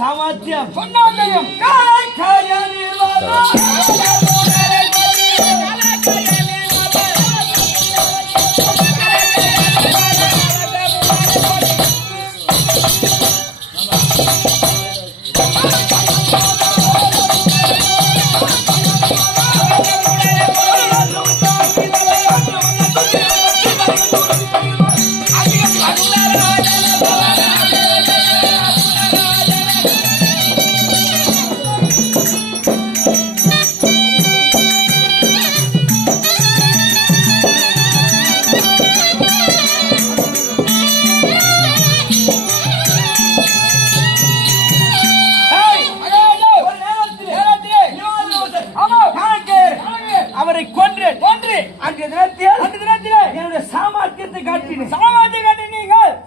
சாமர்த்தியம்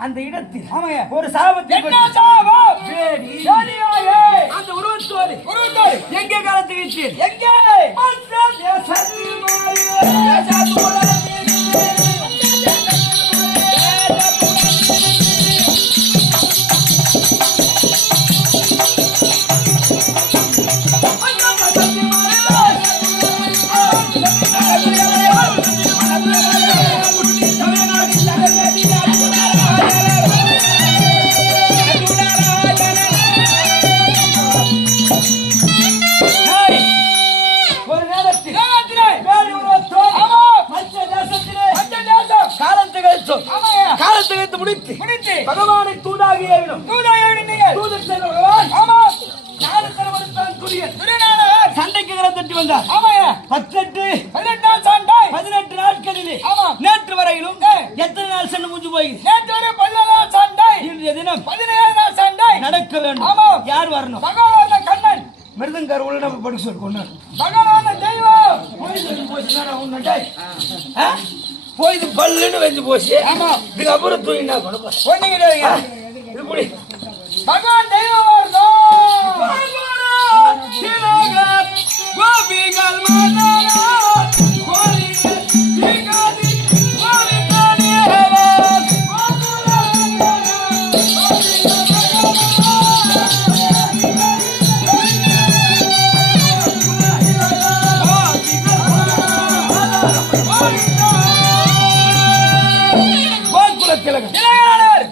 அந்த இடத்தில் ஒரு சாபத்தை அந்த உருவத்தோடு எங்கே காலத்துக்கு எங்கே பகவானை தூதாகி சண்டைக்கு தட்டி வந்தார் 18 நாட்களிலே நேற்று வரையிலும் எத்தனை நாள் சண்டை முடிஞ்சு போய் நேற்று வரை 14 நாள் சண்டை இன்றைய தினம் 17 நாள் சண்டை நடக்க வேண்டும். யார் வரணும்? பகவான கண்ணன் மிருதங்கர் உள்ள படிக்க சொல்லி கொண்டார். பகவான தெய்வம் போயிது பல்லுன்னு வெஞ்சு போச்சு. இதுக்கப்புறம் தூங்கினா இப்படி பகவான் தெய்வம்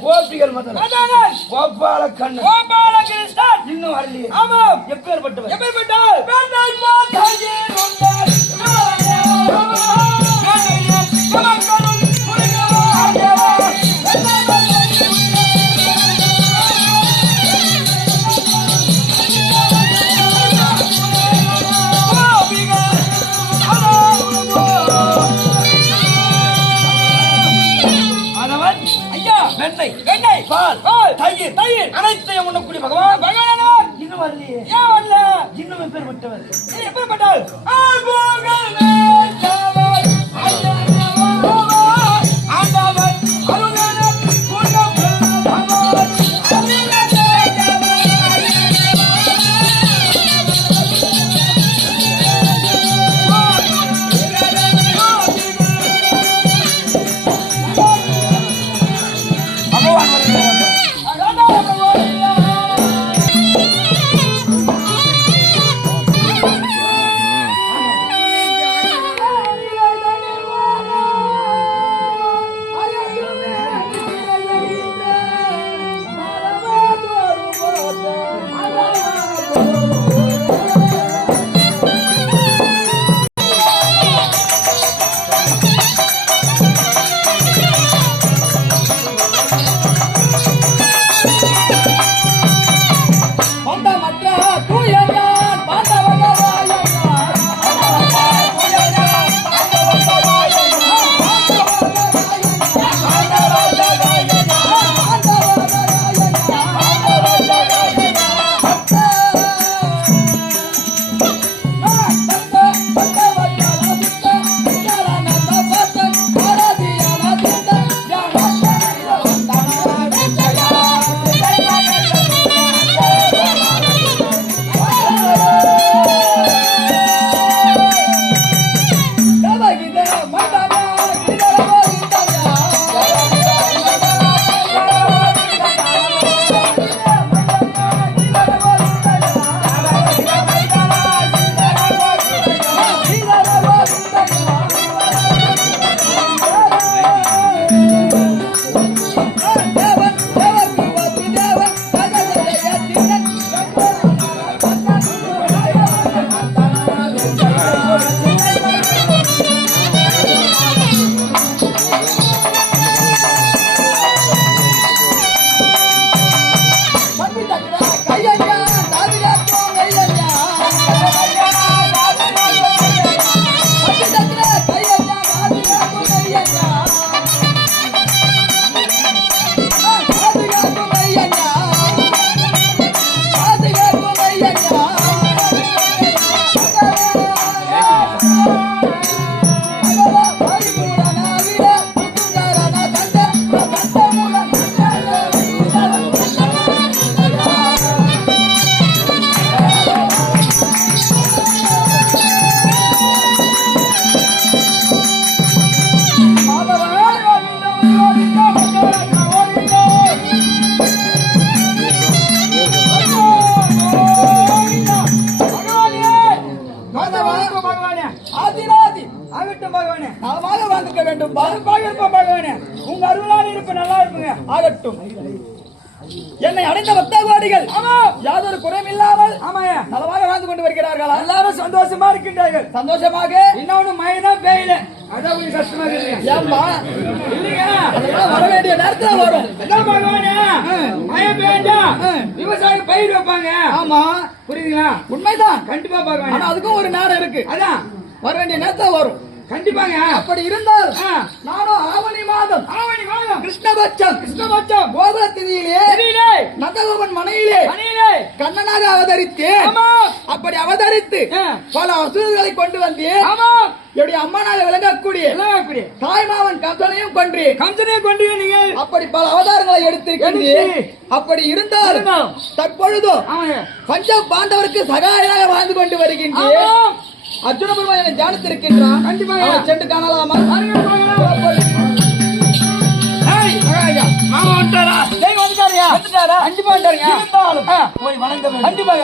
கோபிகள் கோபிகள் கோபால கண்ணன் கோபால கிருஷ்ணன் இன்னும் வரலையே. ஆமாம், எப்பேற்பட்டவர்? எப்பேற்பட்டவர்? ஐயா வெண்ணெய் பால் தயிர் அனைத்தையும் உண்ணக்கூடிய பகவான் இன்னும் வரலையே. ஏன் வரல? இன்னும் எப்பேற்பட்டவர்? எப்பேற்பட்டவர்? என்னை அடைந்த பக்தகோடிகள் யாதொரு குறையும் இல்லாமல் நலமாக வாழ்ந்து கொண்டு வருகிறார்கள். எல்லாரும் சந்தோஷமா இருக்கின்றார்கள். சந்தோஷமாக இன்னொன்னு மழைனா பெய்யல, அதான் கொஞ்சம் கஷ்டமா இருக்கு. ஏம்மா இல்லையா? அதெல்லாம் வர வேண்டிய நேரத்துல வரும். அதான் பகவானே, மழை பெய்ஞ்சா விவசாயி பயிர் வைப்பாங்க. ஆமா, புரியுதுங்களா? உண்மைதான். கண்டிப்பா பகவான், ஆனா அதுக்கும் ஒரு நேரம் இருக்கு. அதான் வர வேண்டிய நேரத்துல வரும். கண்டிப்பாங்க. அப்படி இருந்தால் நானும் ஆவணி மாதம் கிருஷ்ணபட்சம் கோகுல திதியிலே நந்தகோபன் மனையிலே கண்ணனாக அவதரித்து அப்படி அவதரித்து பல அசுரர்களை கொண்டு வந்து என்னுடைய அம்மனாக விளங்கக்கூடிய தாய்மாவன் கம்சனையும் கொன்று நீங்கள் அப்படி பல அவதாரங்களை எடுத்திருக்கின்றீர்கள். அப்படி இருந்தால் தற்பொழுதும் பஞ்ச பாண்டவருக்கு சகாயாக வாழ்ந்து கொண்டு வருகின்றேன். அர்ஜுன பெருமாள் தியானித்திருக்கின்றான். கண்டிப்பாக சென்று காணலாமா? கண்டிப்பா போய் வணங்க வேண்டும். கண்டிப்பாக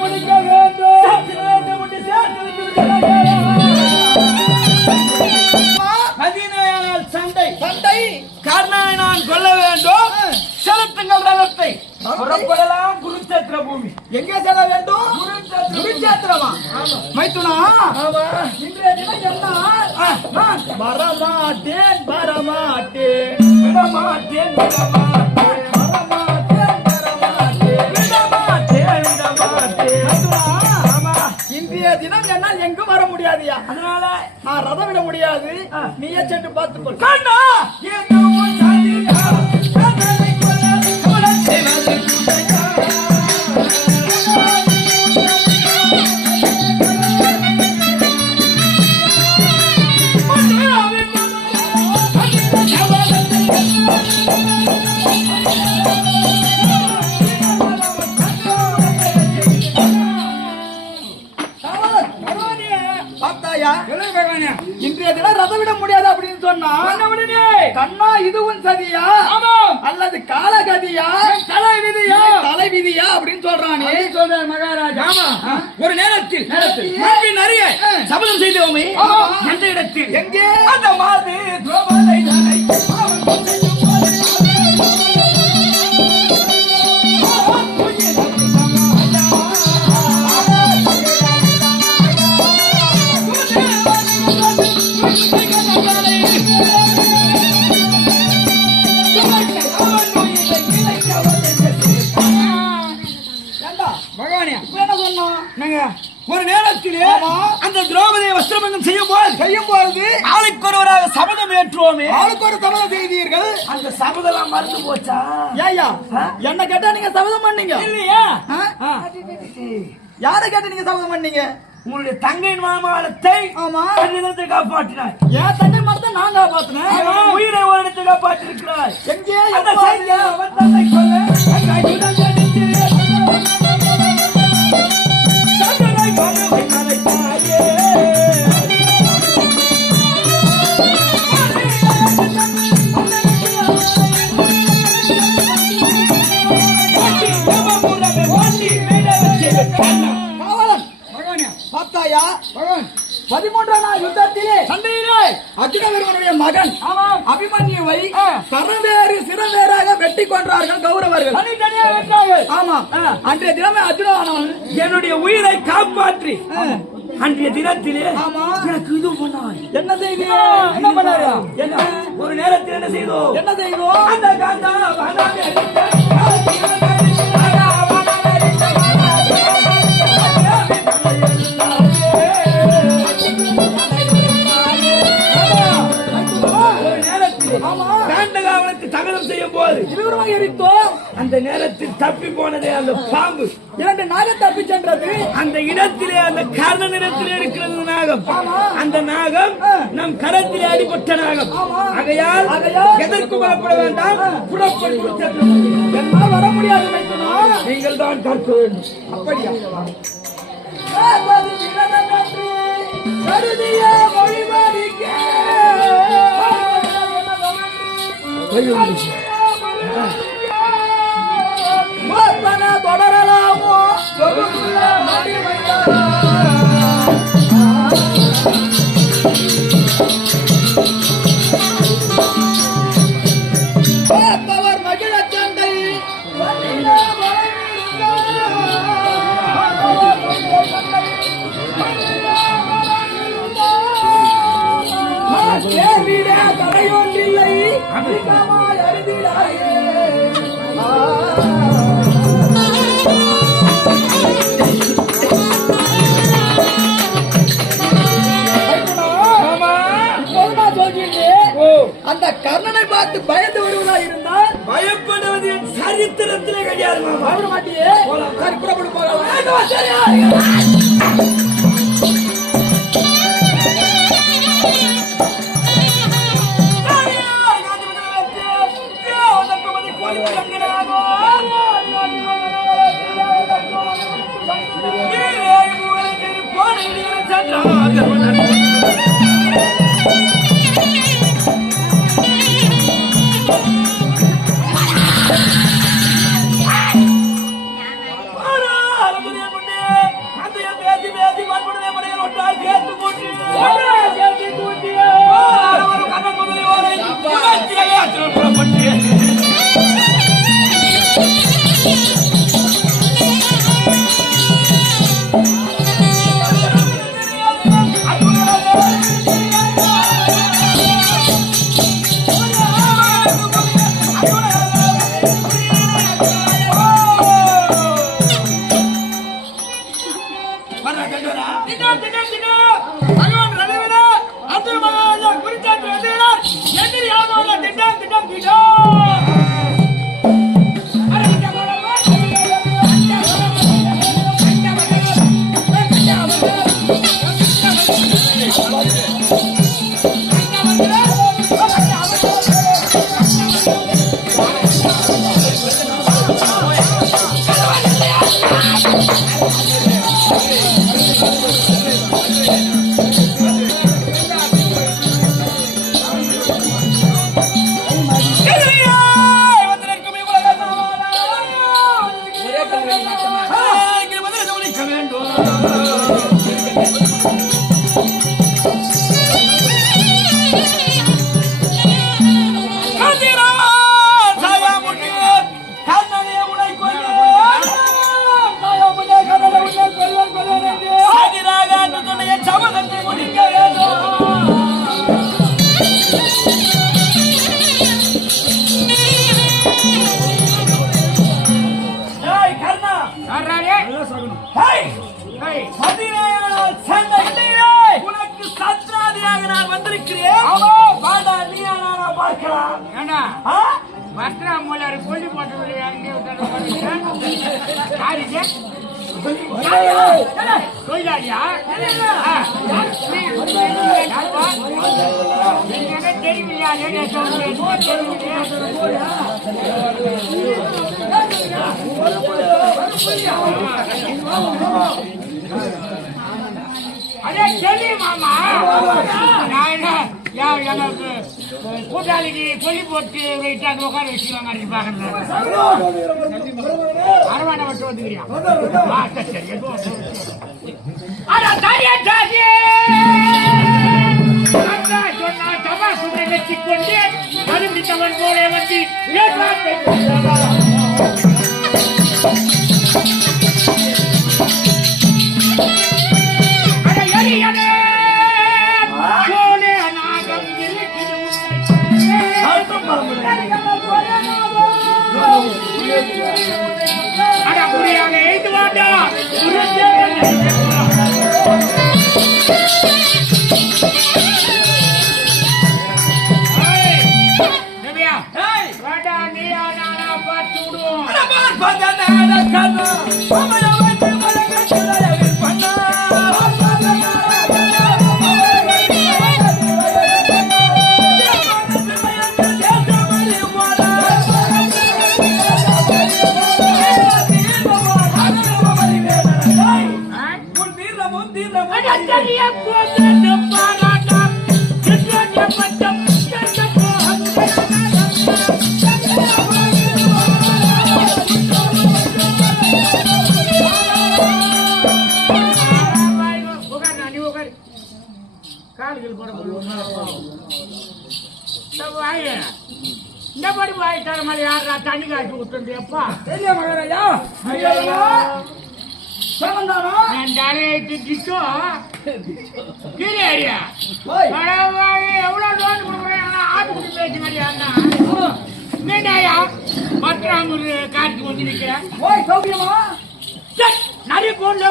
முடிக்க வேண்டும். நிறுத்துங்கள் ரதத்தை. புறப்படலாம் குருச்சேத்திர பூமி. எங்கே செல்ல வேண்டும்? குருச்சேத்திரமா? மைத்துனா, இன்றைய தினம் என்ன? நான் வரமாட்டேன் வரமாட்டேன் விடமாட்டேன் விடமாட்டேன் இன்றைய தினம் என்ன எங்கும் வர முடியாதுயா. அதனால நான் ரதம் விட முடியாது. நீயே சென்று பார்த்துக்கொள். கண்ணா இன்றைய தினம் ரதம் விட முடியாது அப்படின்னு சொன்னா கண்ணா இதுவும் சதியா அல்லது காலகதியா தலைவிதியா அப்படின்னு சொல்றானே. சொல்றேன் மகாராஜா. ஒரு நேரத்தில் நிறைய சபதம் செய்தோமே எந்த இடத்தில் எங்கே? அந்த மாதிரி துரோபதை ஒரு நேரத்திலே அந்த திரௌபதியை வஸ்திரபங்கம் செய்யும் போது ஆளுக்கு ஒருவராக சபதம் ஏற்றுவோமே. ஆளுக்கு ஒரு சபதம் செய்தீர்கள். அந்த சபதம் மறந்து போச்சா? ஏய்யா, என்ன கேட்டா நீங்க சபதம் பண்ணீங்க இல்லையா? யாரை கேட்டு நீங்க சபதம் பண்ணீங்க? உங்களுடைய தங்கையின் மாமாளத்தை காப்பாற்றினார். என் தங்கை மரத்தை நான் காப்பாற்றினேன். உயிரை ஒரு இடத்தை காப்பாற்றிருக்கிறார். எங்கே? அந்த செய்தியை அவன் தந்தை சொல்ல பார்த்தாயா? 13ஆம் நாள் யுத்தத்திலே அர்ஜுனனுடைய மகன் அபிமன்யுவை சரவேறு சிறவேறாக வெட்டி கொன்றார்கள் கௌரவர்கள். ஆமா, அன்றைய தினமே அர்ஜுனன் என்னுடைய உயிரை காப்பாற்றி அன்றைய தினத்திலே எனக்கு இது பண்ணாய். என்ன செய்தீங்க? என்ன பண்ணாரு? என்ன ஒரு நேரத்தில் என்ன செய்தோம்? என்ன செய்தோம்? அந்த காந்தா தகனம் செய்யும் போது இருவருமாக எரித்தோம். அந்த நேரத்தில் தப்பி போனதே அந்த பாம்பு. இரண்டு நாகம் தப்பி சென்றது. அந்த இடத்திலே அந்த கர்ண நிறத்திலே இருக்கிறது நாகம். அந்த நாகம் நம் கரத்திலே அடிபட்ட நாகம். ஆகையால் எதற்கு பயப்பட வேண்டாம். புறப்பட்டு என்னால் வர முடியாது. நீங்கள் தான் கற்க வேண்டும். அப்படியா? தொடரலாமோ? மகிழ சண்டை தடையொன்றில்லை. அதிகமாய் அறிந்திடாயே. அந்த கர்ணனை பார்த்து பயந்து வருவதா இருந்தால் பயப்படுவது என் சரித்திரத்திலே கிடையாது. பயப்பட மாட்டியே? சரி, புறப்பட்டு போகலாம். 17 நாள் சண்டை. உனக்கு சத்ராதியாக நான் வந்திருக்கிறேன். வாடா, நீயா நானா பார்க்கலாம். ஏண்டா ஆ? வஸ்திரா மூலாரு கொல்லி போட்டு தொழிலாளியா தெரிவில்லையா அதே தெரியும் மாமா. எனக்கு கூட்டாளிக்கு கொல்லி போட்டு வைட்டாங்க உட்கார வச்சுருவாங்க அரவாணை மட்டும் வந்துக்கிறியா சொன்னா தபா சுண்ணை வச்சுக்கொண்டு மருந்தித்தவன் போல வந்து இந்த படி வாய் தர மாதிரி யாரா தண்ணி காய்ச்சி விட்டுறது எப்பா தெரிய மகாராஜா. எவ்வளவு லோன் கொடுக்குறேன் ஆட்டுக்குட்டி பேச்சு மாதிரியா பத்திராமூர் காட்டுக்கு வந்து நிற்கிறேன் நிறைய கொண்டு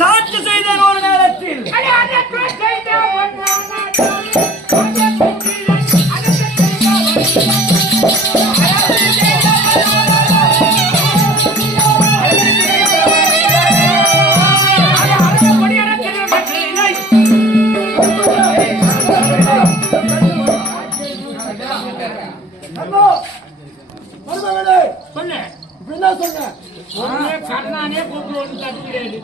சாட்சி செய்தேன் ஒரு நேரத்தில். கர்ணானே கூப்பிடுவோம் தட்டு கிடையாது.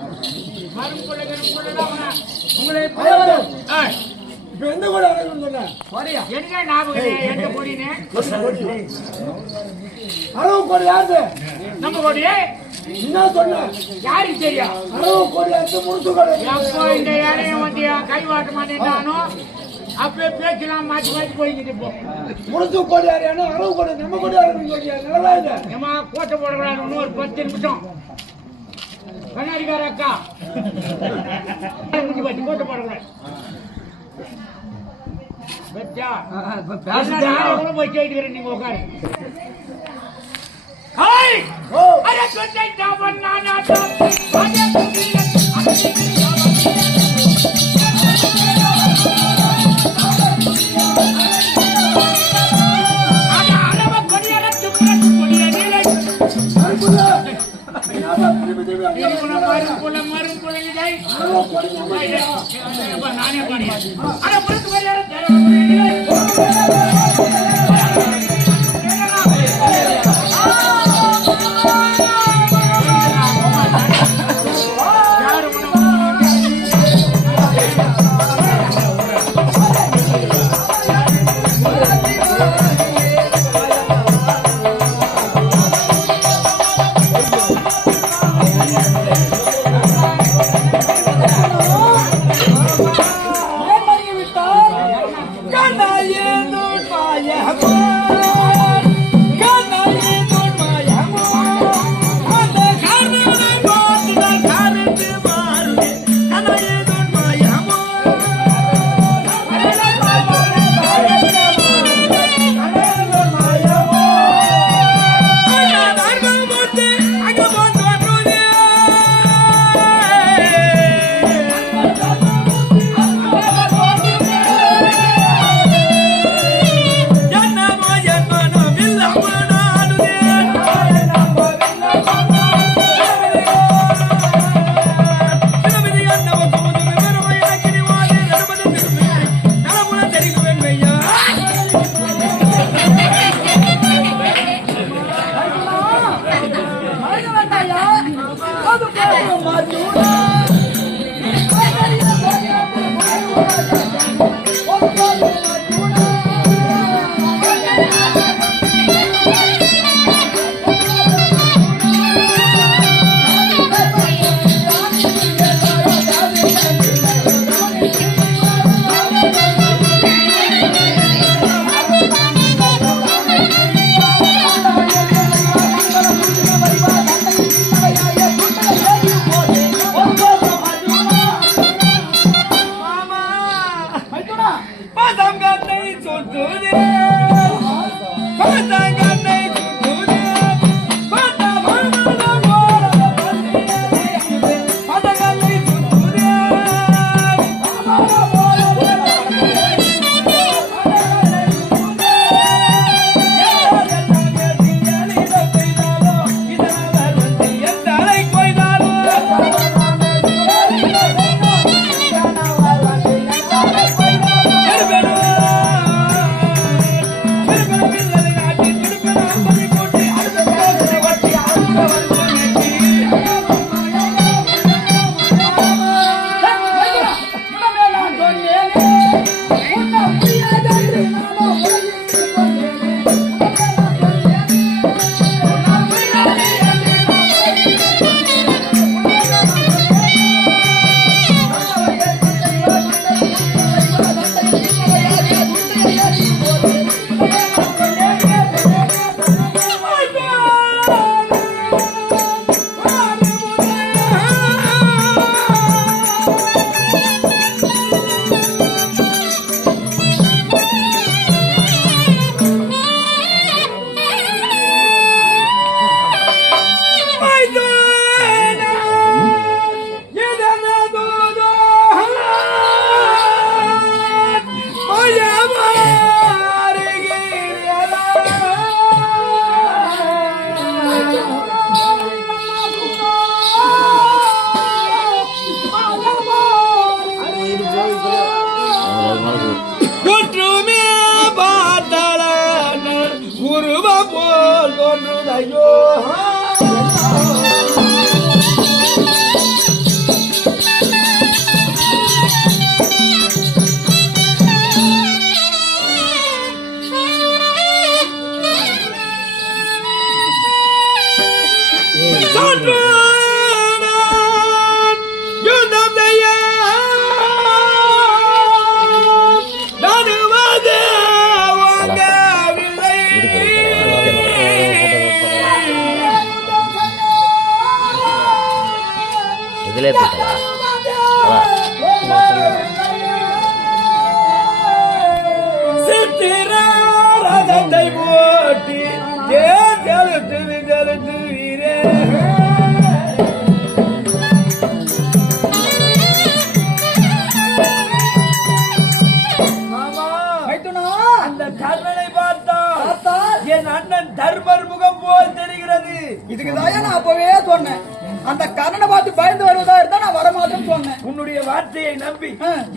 எந்த கூட என்ன ஞாபகம் எந்த கொடினே அளவு கோடி யாரு நம்ம கொடியே என்ன சொன்ன யாருக்கு தெரியும்? அளவு கோடி யாரு முடிச்சு கூட எப்போ இந்த யாரையும் வந்து கைவாட்ட மாட்டேன்டானோ அப்பவே பேச்செல்லாம் மாற்றி மாற்றி போய்கிட்டு இப்போ முடிச்சு கோடி யாரு அளவு கோடி நம்ம கோடி யாரு நல்லா இல்லை. ஏமா கோட்டை போடக்கூடாது இன்னும் ஒரு 10 நிமிஷம். கண்ணாடிக்கார அக்கா முடிஞ்சு போச்சு கோட்டை போடக்கூடாது. போய் கேட்டுக்கிறேன் நீங்க உட்காரு. நானே பாடி அது போதும் அர்ஜுனா. பதங்கத்தை சுட்டுதே பதங்கத்தை சுட்டுதே பதங்கத்தை சுட்டுதே எத்தனை கொய்தாரோ குற்றுமே பார்த்தால உருவ போல் தோன்றுதையோ இதுல சித்திரத்தை போட்டி ஜெலுத்து ஜெலுத்துவீரே அந்த கர்ணனை பார்த்தால் என் அண்ணன் தர்மர் முகம் போல் தெரிகிறது. இதுக்குதான் நான் அப்பவே சொன்னேன், அந்த கர்ணனை பார்த்து பயந்து வருவதா இருந்தா நான் வரமாட்டேன்னு சொன்னேன். உன்னுடைய வார்த்தையை நம்பி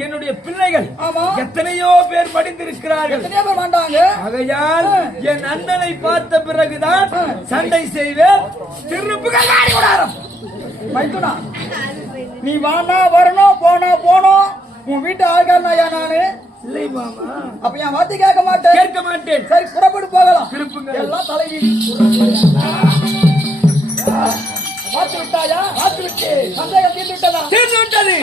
என்னுடைய பிள்ளைகள் ஆமா எத்தனையோ பேர் படிந்திருக்கிறார்கள். எத்தனையோ பேர் வேண்டாங்க. ஆகையால் என் அண்ணனை பார்த்த பிறகுதான் சண்டை செய்வேன். திருப்புகள் ஆடி கூடாரம் மைத்துனா, நீ வானா வரணும், போனா போனோம். உன் வீட்டு ஆள்காரனாயா நானு? இல்லை மாமா. அப்ப என் வார்த்தை கேட்க மாட்டேன். கேட்க மாட்டேன். சரி, புறப்பட்டு போகலாம். திருப்புங்க. எல்லாம் தலைவீடு. பார்த்து விட்டாயா? பார்த்து விட்டு சந்தேகம் தீர்ந்து விட்டதா? தீர்ந்து விட்டது.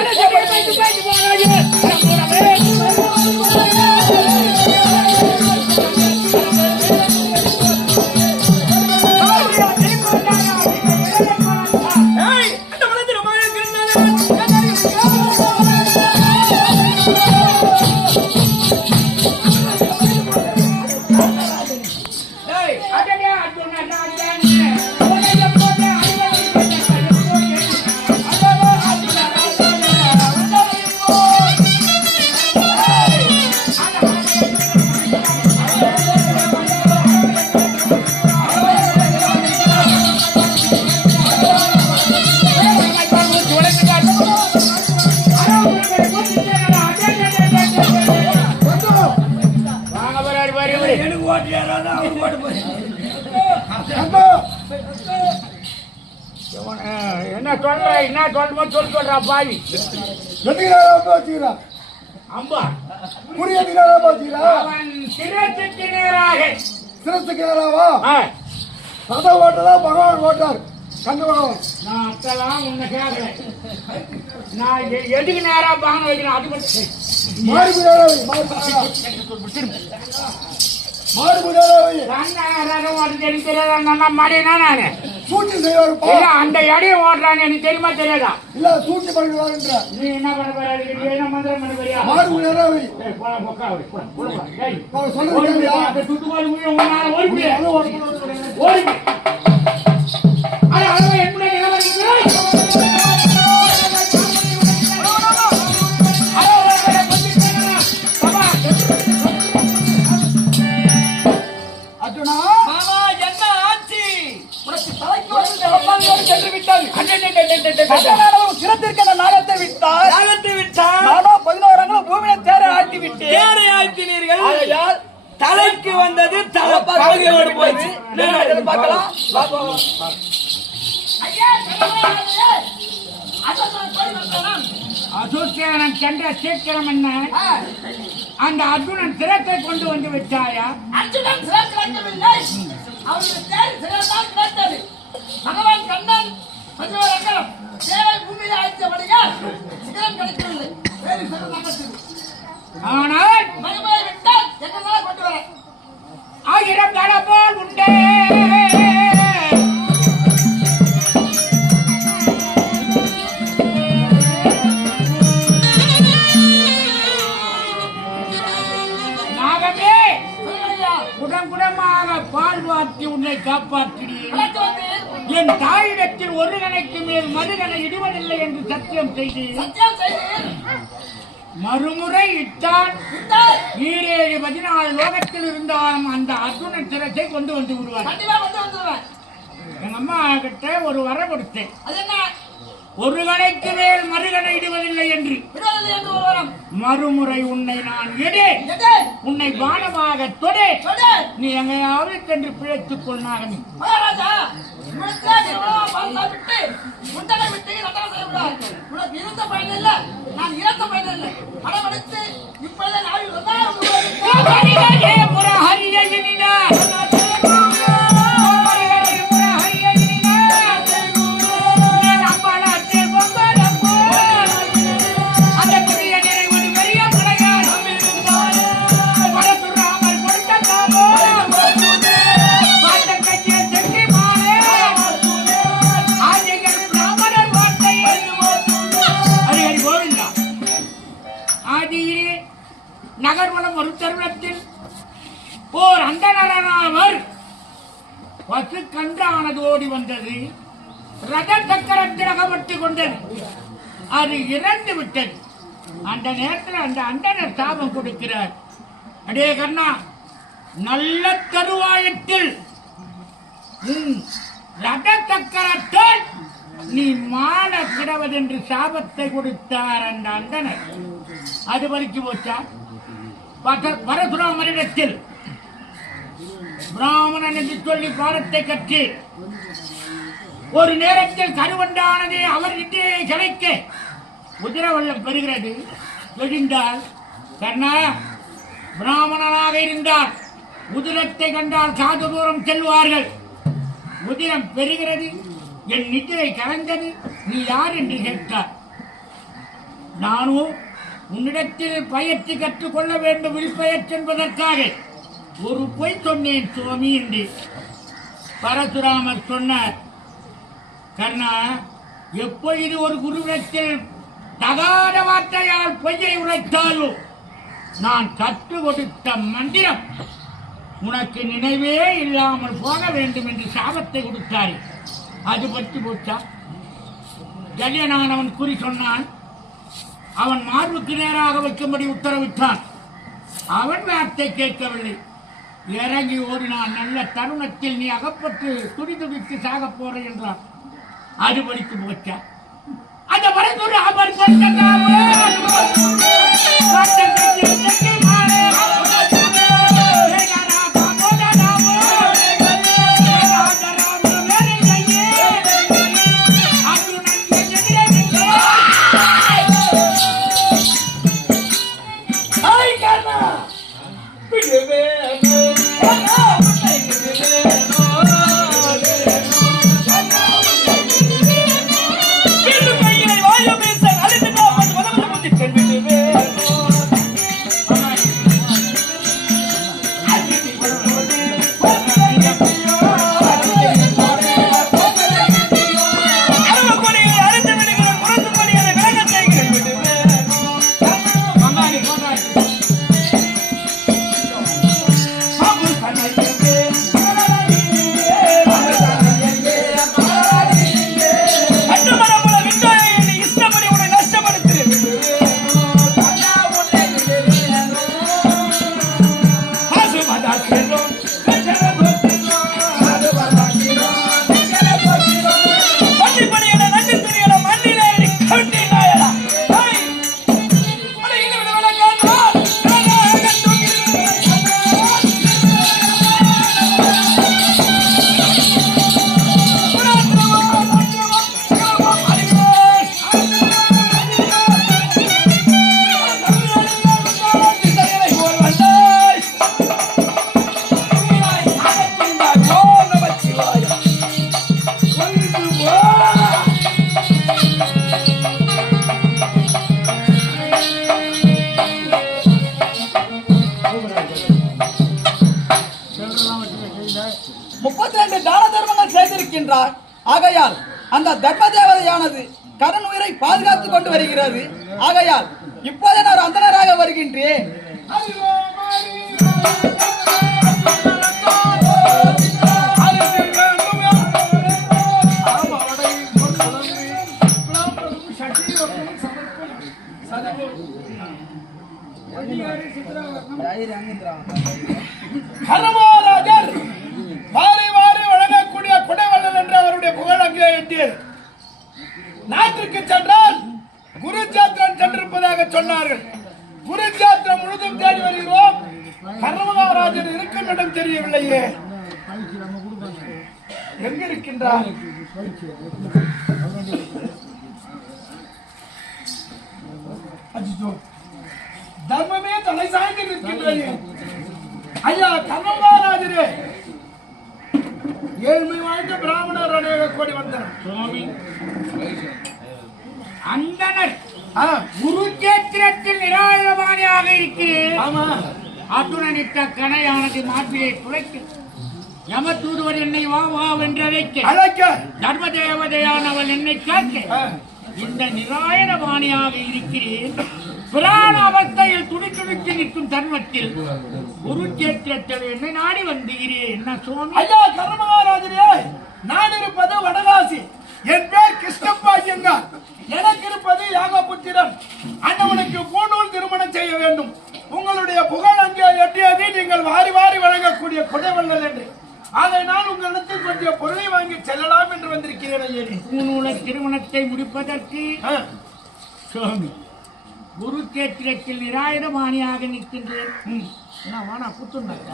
என்ன சொல்ற என்ன சொல்றா பாவி எதுக்கு நேரம் வச்சுக்கிறா அம்பா புரிய நேரம் வச்சுக்கிறா அவன் சிரத்துக்கு நேராக சிரத்துக்கு நேராவா ஆ, சத ஓட்டதா பகவான் ஓட்டார் கண்ணு பகவான் நான் அப்பெல்லாம் உன்னை கேட்கல நான் எதுக்கு நேரா பாங்க வைக்கிறேன் அது மட்டும் மாடு நேரம் மாடு நேரம் தெரியாதா மாடினா நானு சூழ்ச்சி செய்வாருப்பா இல்ல அந்த இடையை ஓடுறான்னு எனக்கு தெரியுமா தெரியாதா இல்ல சூழ்ச்சி பண்ணுவாருன்ற நீ என்ன பண்ண போற நீ என்ன மந்திரம் பண்ண போறியா மாடு நேரம் ஏய், போடா, பொக்கா வை, போடா, போடா, ஏய். நான் சொல்றது கேளுயா? அந்த சுத்துமாரி முடிய உன்னால ஓடி போய் ஓடி போய். அட, அட, என் முன்னாடி என்ன பண்ணிட்டு? அர்ஜுனா மாமா என்ன ஆச்சு? உனக்கு தலைக்கு வந்து ஜலப்பான்கள் சென்று விட்டால் அடடடடடடடட. கண்ணனானவன் சிரத்திற்கு அந்த நாகத்தை விட்டார் யாகத்தை விட்டான். நானோ 11 அங்குலம் பூமியை தேர ஆட்டி விட்டேன் தேரை ஆழ்த்தினீர்கள். ஆகையால் தலைக்கு வந்தது தலை பகுதியோடு போச்சு. பார்க்கலாம் அசோசியேஷன் சென்ற சீக்கிரம் என்ன அந்த அர்ஜுனன் சிரத்தை கொண்டு வந்து விட்டாயா அர்ஜுனன் சிறை கிடைக்கவில்லை. அவருக்கு தேர் சிறைதான் கிடைத்தது. பகவான் கண்ணன் பஞ்சவரங்கரம் தேரை பூமியில் அழைத்தபடியால் சிகரம் கிடைக்கவில்லை. வேறு சிகரம் நகர்த்தது. ஆனால் மறுமுறை விட்டால் எங்களால் கொண்டு வர 1000 தலை போல் உண்டே நாகமே சொல்லுங்கய்யா. குடங்குடமாக பால் வார்த்தி உன்னை காப்பாற்றினேன் அழைத்து வந்து என் தாயிடத்தில் ஒரு கணைக்கு மேல் மறுகணை இடுவதில்லை என்று சத்தியம் செய்தேன் சத்தியம் செய்து மறுமுறை இட்டான் விட்டால் 14 லோகத்தில் இருந்தாலும் அந்த அர்ஜுனன் சிரத்தை கொண்டு வந்து விடுவார் கண்டிப்பா கொண்டு வந்துடுவேன். எங்க அம்மா கிட்ட ஒரு வர கொடுத்தேன் அது என்ன ஒரு கணைக்கு மேல் மறுகணை இடுவதில்லை என்று விடுதலை என்று ஒரு வரம். மறுமுறை உன்னை நான் எடு எது? உன்னை பானமாக தொடு சொல்லு. நீ எங்கேயாவது சென்று பிழைத்துக் கொள்ளாகனி மகாராஜா, உனக்கு எவ்வளவு பால் விட்டு முண்டனை விட்டு நட்டனை செய்யக்கூடாது. உனக்கு இருந்த பயன் இல்லை, நான் இறந்த பயன் இல்லை. படமெடுத்து இப்பொழுதே நாவில் வந்தால் நகர்வலம் ஒரு தருணத்தில் ஓர் அந்தணரானவர் பசு கன்றானது ஓடி வந்தது ரத சக்கரத்தில் அகப்பட்டுக் கொண்டது அது இறந்து விட்டது அந்த நேரத்தில் அந்த அந்தனர் சாபம் கொடுக்கிறார் அடே கண்ணா நல்ல தருவாயத்தில் ரத சக்கரத்தால் நீ மாட கிடவதென்று சாபத்தை கொடுத்தார் அந்த அந்தனர் அது வரைக்கு போச்சா பரசுராமரிடத்தில் பிராமணன் என்று சொல்லி பாடத்தை கற்று ஒரு நேரத்தில் கருவண்டானது அவர் இன்றைய கிடைக்க உதிரவள்ளம் பெறுகிறது எழுந்தால் கர்ணா பிராமணனாக இருந்தால் உதிரத்தை கண்டால் சாது தூரம் செல்வார்கள் உதிரம் பெறுகிறது என் நிதிரை கலந்தது நீ யார் என்று கேட்டார் நானும் உன்னிடத்தில் பயிற்சி கற்றுக்கொள்ள வேண்டும் வில்பயிற்சி என்பதற்காக ஒரு பொய் சொன்னேன் சுவாமி என்று பரசுராமர் சொன்னார் கர்ணா எப்பொழுது ஒரு குருவிடத்தில் தகாத வார்த்தையால் பொய்யை உரைத்தாலும் நான் கற்றுக் கொடுத்த மந்திரம் உனக்கு நினைவே இல்லாமல் போக வேண்டும் என்று சாபத்தை கொடுத்தார் அது பற்றி போச்சா கல்யாணன் அவன் குறி சொன்னான் அவன் மார்புக்கு நேராக வைக்கும்படி உத்தரவிட்டான் அவன் வார்த்தை கேட்கவில்லை இறங்கி ஓடினான் நல்ல தருணத்தில் நீ அகப்பட்டு துடிதுடித்து சாக போற என்றான் அது படித்து போச்சா அந்த வரத்தூர் அவர் தர்மமானது கரண் உயிரை பாதுகாத்துக் கொண்டு வருகிறது. ஆகையால் இப்போதே நான் ஒரு அந்தனராக வருகின்றேன். கர்மராஜர் வாரி வாரி வழங்கக்கூடிய குடைவள்ளல் என்று அவருடைய புகழ் அங்கே எட்டியது. நாட்டிற்கு சென்றால் குருஜாத்திரம் சென்றிருப்பதாக சொன்னார்கள். குருஜாத்திரம் முழுதும் தேடி வருகிறோம். கர்மராஜர் இருக்கும் இடம் தெரியவில்லையே. எங்க இருக்கின்றார்? தர்மமே தலை சாய்ந்து நிற்கின்றது. ஐயா கர்மராஜரே, ஏழ்மை வாய்ந்த பிராமணர் அநேக கோடி வந்தனர். அந்தனர் குருச்சேத்திரத்தில் நிராயுதபாணியாக இருக்கிறேன். ஆமா, அத்துடனிட்ட கணையானது மாற்றியை துளைக்கும். யம தூதுவர் என்னை வா வா வென்றழைக்க அழைக்க தர்ம தேவதையானவள் என்னை கேட்க இந்த நிராயணபாணியாக இருக்கிறேன். புராண அவஸ்தையில் துடித்துடித்து நிற்கும் தர்மத்தில் குருச்சேத்திரத்தில் என்னை நாடி வந்துகிறேன். என்ன சுவாமி? ஐயா கர்மராஜரே, நான் இருப்பது வடகாசி. என் பேர் கிருஷ்ணப்பா ஐயங்கார். எனக்கு இருப்பது யாகபுத்திரன். அண்ணவனுக்கு பூணூல் திருமணம் செய்ய வேண்டும். உங்களுடைய புகழ் அங்கே எட்டியது நீங்கள் வாரி வாரி வழங்கக்கூடிய குடைவள்ளல் என்று. அதை நான் உங்களிடத்தில் கொஞ்சம் பொருளை வாங்கி செல்லலாம் என்று வந்திருக்கிறேன். பூணூல திருமணத்தை முடிப்பதற்கு சுவாமி குருச்சேத்திரத்தில் நிராயுதபாணியாக நிற்கின்றேன். வானா குத்துனாக்க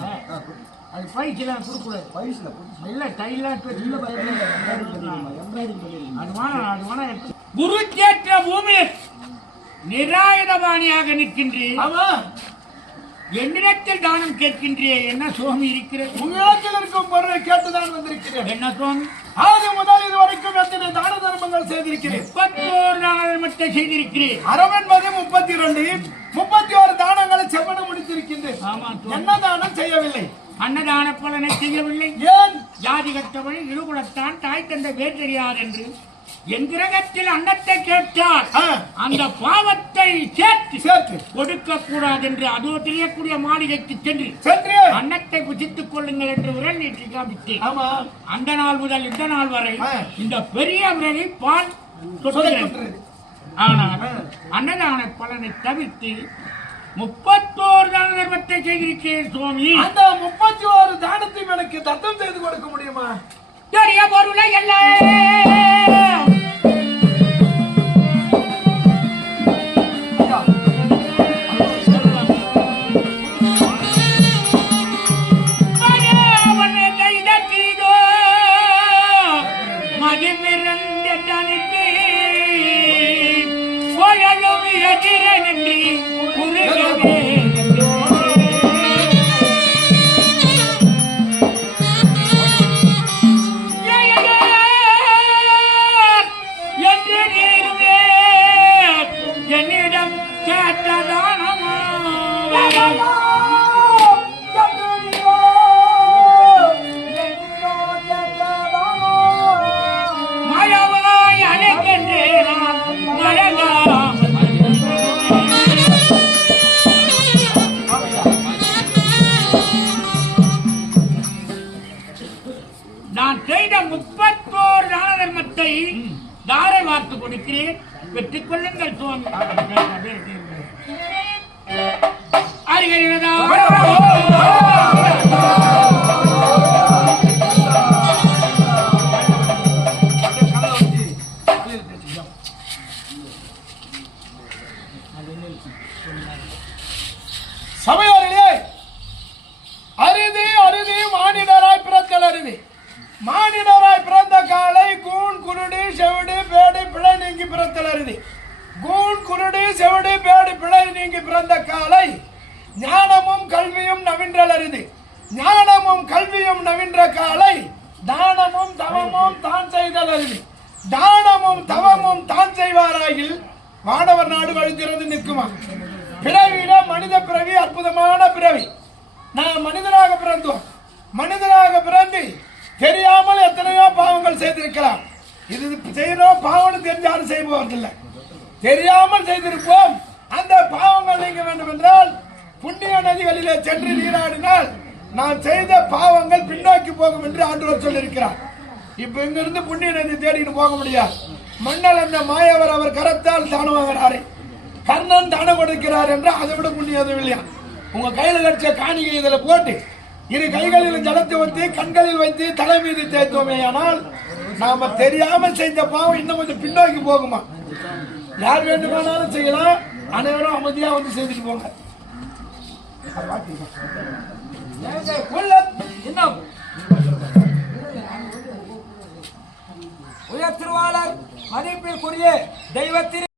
அது பைசெல்லாம் கொடுக்கூடாது. இல்ல டைலாம் குருச்சேத்திர பூமியில் நிராயுதபாணியாக நிற்கின்றேன். ஆமா, என்னிடத்தில் தானம் கேட்கின்றேன். என்ன சுவாமி இருக்கிறது? உங்களிடத்தில் இருக்கும் பொருளை கேட்டுதான் வந்திருக்கிறேன். என்ன சுவாமி? ஆதி முதல் இது வரைக்கும் எத்தனை தான தர்மங்கள் செய்திருக்கிறேன்? 31 தானங்கள் மட்டும் செய்திருக்கிறேன். அறம் என்பது 32, 31 தானங்களை செவ்வன முடித்திருக்கின்றேன். ஆமா, என்ன தானம் செய்யவில்லை? அன்னதான பலனை செய்யவில்லை. ஏன்? ஜாதி கட்டவழி இருகுலத்தான் தாய் தந்த வேர் தெரியாது என்று என் கிரகத்தில் அன்னத்தை கேட்டால் அந்த பாவத்தை சேர்த்து கொடுக்க கூடாது என்று அதோ தெரியக்கூடிய மாளிகைக்கு சென்று அன்னத்தை புசித்துக் கொள்ளுங்கள் என்று விரல் நீட்டி காமித்தேன். அந்த நாள் முதல் இந்த நாள் வரை இந்த பெரிய விரலை பால் சொல்லுகிறது. ஆனால் அன்னதான பலனை தவிர்த்து 31 தான தர்மத்தை செய்திருக்கிறேன் சுவாமி. அந்த 31 தானத்தையும் எனக்கு தத்தம் செய்து கொடுக்க முடியுமா? பெரிய பொருளை எல்லாம் நான் செய்த 31 தான தர்மத்தை தாரை வார்த்து கொடுக்கிறேன். பெற்றுக் கொள்ளுங்கள் சுவாமி. அறிகிறதா? சபையோரிலே அரிதி அரிதி மானிடராய் பிறத்தல் அரிதி. மானிடராய் பிறந்த காலை கூண் குருடி செவிடு பேடு பிழை நீங்கி பிறத்தல் அரிதி. கூண் குருடி செவிடு பேடு பிழை நீங்கி பிறந்த காலை ஞானமும் கல்வியும் நவின்றல் அரிதி. ஞானமும் கல்வியும் நவின்ற காலை தானமும் தவமும் தான் செய்தல் அரிதி. தானமும் தவமும் தான் செய்வாராயில் வானவர் நாடு வழிகிறது நிற்குமா? பிறவியில மனித பிறவி அற்புதமான பிறவி. நான் மனிதனாக பிறந்தோம். மனிதனாக பிறந்து தெரியாமல் எத்தனையோ பாவங்கள் செய்திருக்கலாம். இது செய்யறோம் பாவம் தெரிஞ்சாலும் செய்ய போவதில்லை, தெரியாமல் செய்திருப்போம். அந்த பாவங்கள் நீங்க வேண்டும் என்றால் புண்ணிய நதிகளிலே சென்று நீராடினால் நான் செய்த பாவங்கள் பின்னோக்கி போகும் என்று ஆண்டவர் சொல்லியிருக்கிறார். இப்ப இங்க இருந்து புண்ணிய நதி தேடிட்டு போக முடியாது. மன்னல் அந்த மாயவர் அவர் கரத்தால் தானம் வாங்குறாரு, கர்ணன் தானம் கொடுக்கிறார் என்று அதை விட புண்ணியம் இல்லையா? உங்க கையில கட்ச காணிகை இதுல போட்டு இரு கைகளில் ஜலத்தை வைத்து கண்களில் வைத்து தலை மீது தேய்த்தோமே, ஆனால் நாம தெரியாமல் செஞ்ச பாவம் இன்னும் கொஞ்சம் பின்னோக்கி போகுமா? யார் வேண்டுமானாலும் செய்யலாம், அனைவரும் அமைதியா வந்து செய்துட்டு போங்க. உயர்த்திருவாளர் மதிப்பிற்குரிய தெய்வத்தின்